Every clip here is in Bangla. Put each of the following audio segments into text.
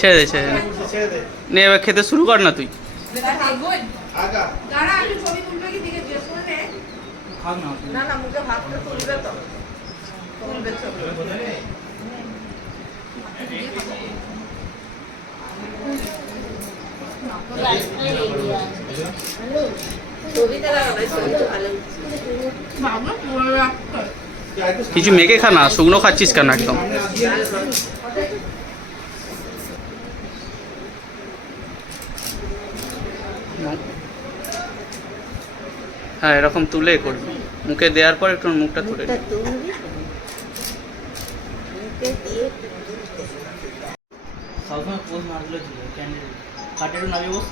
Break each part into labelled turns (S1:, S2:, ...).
S1: ছেড়ে দে, ছেড়ে নে, এবার খেতে শুরু কর না তুই।
S2: দাঁড়া ছবি তুলবে কি দিকে? জিজ্ঞেস করে নে না না মুখে তুলবে তো। তুলবে রাখতে
S1: কিছু মেখে খা না শুকনো খাচ্ছিস কেন একদম? হ্যাঁ এরকম তুলে করবি। মুখে দেওয়ার পর একটু মুখটা তুলে নে। সবসময় পোজ মারগুলো ছিল ক্যান্ডেল কাটের নামে বস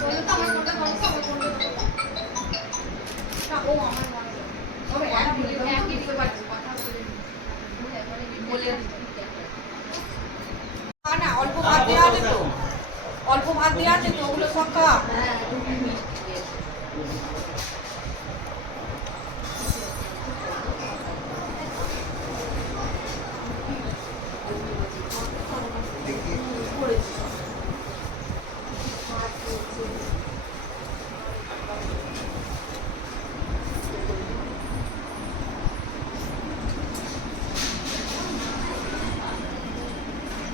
S2: বলো তো আমার কোনটা বলো তো আমার কোনটা ও আমার মনে ও এক মিনিট এক মিনিট পারছি কথা বলে বলে না অল্প ভাত দেওয়া আছে তো অল্প ভাত দেওয়া আছে তো ওগুলো সব খা ওই দুধ
S3: ওই আজকে নেব না
S2: দেবেন না ওই বা
S3: এই চাই চা দে,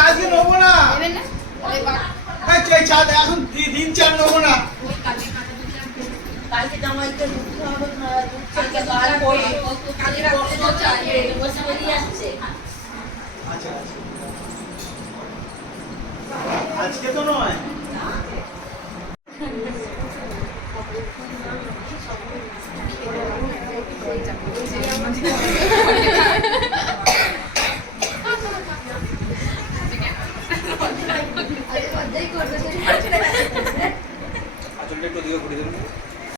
S3: আজকে নেব না। চা এখন দিন চার নেব না।
S2: কালকে
S4: জামাইকে ঢুকতে হবে
S2: কালকে
S4: বার করে
S2: কালকে রাত্রে তো চাইয়ে
S4: বসে বেরিয়ে আসছে।
S3: আচ্ছা আজকে তো নয়। আচলটা একটু అతను కొద్దిగా కుడిదండి